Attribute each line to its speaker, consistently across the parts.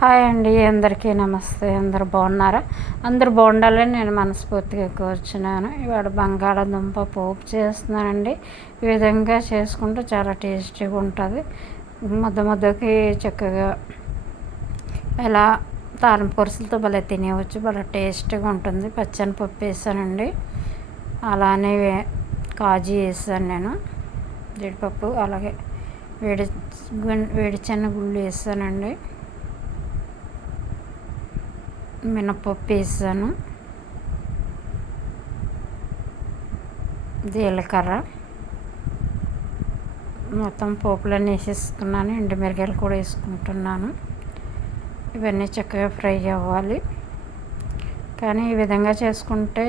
Speaker 1: Hi అండి అందరికీ నమస్తే అందరు బాగున్నారా? అందరు బాగుండాలని నేను మనస్ఫూర్తిగా కోరుచున్నాను. ఇవాళ బంగాళాదుంప పోపు చేస్తున్నానండి. ఈ విధంగా చేసుకుంటే చాలా టేస్టీగా ఉంటుంది. ముద్ద ముద్దకి చక్కగా ఇలా తాలింపు పురుసులతో భలే తినేవచ్చు భలే టేస్ట్గా ఉంటుంది. పచ్చని పప్పు వేసానండి. అలానే కాజు వేసాను నేను. జీడిపప్పు అలాగే వేడి వేడి చిన్న గుళ్ళు వేసానండి. మినపప్పు వేసాను జీలకర్ర మొత్తం పోపులన్నీ వేసేసుకున్నాను ఎండుమిరగాయలు కూడా వేసుకుంటున్నాను ఇవన్నీ చక్కగా ఫ్రై అవ్వాలి కానీ ఈ విధంగా చేసుకుంటే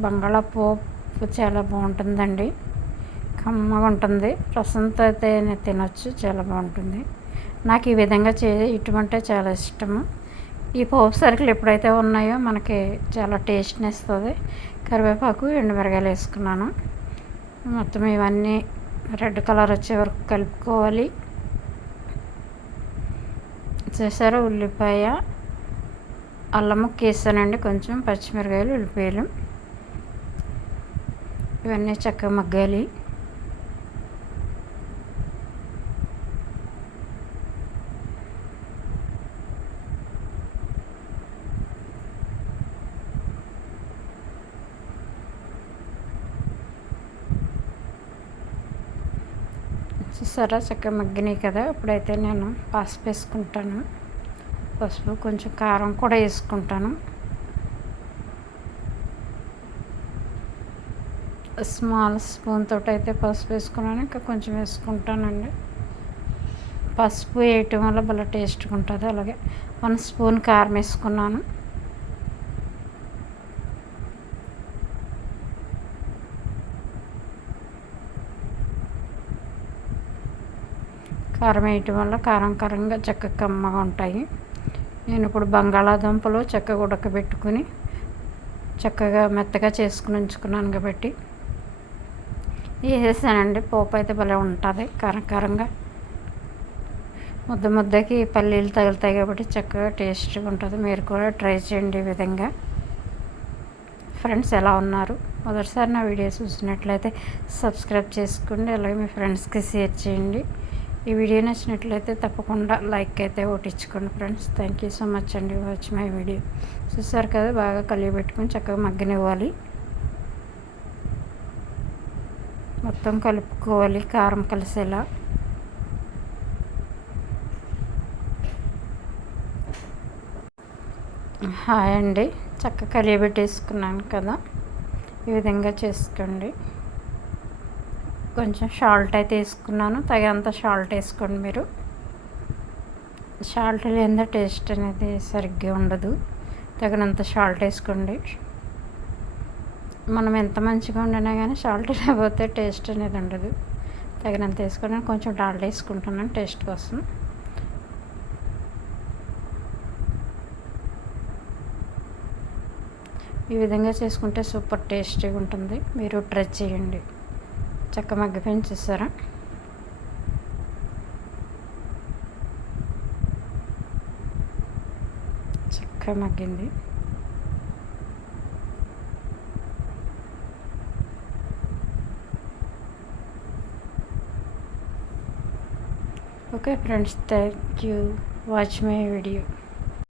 Speaker 1: బంగాళాపోపు చాలా బాగుంటుందండి కమ్మగా ఉంటుంది రసంతో అయితే తినొచ్చు చాలా బాగుంటుంది నాకు ఈ విధంగా చే ఇటువంటి చాలా ఇష్టము ఈ పోపు సరుకులు ఎప్పుడైతే ఉన్నాయో మనకి చాలా టేస్ట్ని ఇస్తుంది. కరివేపాకు ఎండుమిరగాయలు వేసుకున్నాను. మొత్తం ఇవన్నీ రెడ్ కలర్ వచ్చే వరకు కలుపుకోవాలి. చేశారు ఉల్లిపాయ అల్లం ముక్క వేసానండి కొంచెం పచ్చిమిరకాయలు ఉల్లిపాయలు. ఇవన్నీ చక్కగా మగ్గాలి. చూసారా? చక్కగా మగ్గినాయి కదా? ఇప్పుడైతే నేను పసుపు వేసుకుంటాను. పసుపు కొంచెం కారం కూడా వేసుకుంటాను. స్మాల్ స్పూన్ తోటి అయితే పసుపు వేసుకున్నాను. ఇంకా కొంచెం వేసుకుంటానండి. పసుపు వేయటం వల్ల భలే టేస్ట్గా ఉంటుంది అలాగే వన్ స్పూన్ కారం వేసుకున్నాను. కారం వేయటం వల్ల కారం కారంగా చక్కగా కమ్మగా ఉంటాయి. నేను ఇప్పుడు బంగాళాదుంపలు చక్కగా ఉడకబెట్టుకుని చక్కగా మెత్తగా చేసుకుని ఉంచుకున్నాను కాబట్టి. వేసేసానండి పోపు అయితే భలే ఉంటుంది కారం కారంగా. ముద్ద ముద్దకి పల్లీలు తగులుతాయి కాబట్టి చక్కగా టేస్ట్గా ఉంటుంది. మీరు కూడా ట్రై చేయండి ఈ విధంగా. ఫ్రెండ్స్ ఎలా ఉన్నారు? మొదటిసారి నా వీడియో చూసినట్లయితే సబ్స్క్రైబ్ చేసుకోండి. అలాగే మీ ఫ్రెండ్స్కి షేర్ చేయండి. ఈ వీడియో నచ్చినట్లయితే తప్పకుండా లైక్ అయితే ఓటించుకోండి friends. Thank you so much అండి వాచ్ మై వీడియో చూసారు కదా బాగా కలిగి చక్కగా మగ్గనివ్వాలి. మొత్తం కలుపుకోవాలి కారం కలిసేలా. హాయ్ అండి. చక్కగా కలియబెట్టేసుకున్నాను కదా. ఈ విధంగా చేసుకోండి. కొంచెం షాల్ట్ అయితే వేసుకున్నాను. తగినంత షాల్ట్ వేసుకోండి మీరు. షాల్ట్ లేదా టేస్ట్ అనేది సరిగ్గా ఉండదు. తగినంత షాల్ట్ వేసుకోండి. మనం ఎంత మంచిగా ఉండినా కానీ షాల్ట్ లేకపోతే టేస్ట్ అనేది ఉండదు. తగినంత వేసుకొని కొంచెం డాల్డ్ వేసుకుంటున్నాను టేస్ట్ కోసం. ఈ విధంగా చేసుకుంటే సూపర్ టేస్టీగా ఉంటుంది. మీరు ట్రై చేయండి. చక్క మగ్గిపోయింది చూసారా చక్క మగ్గింది. Okay friends thank you watch my video.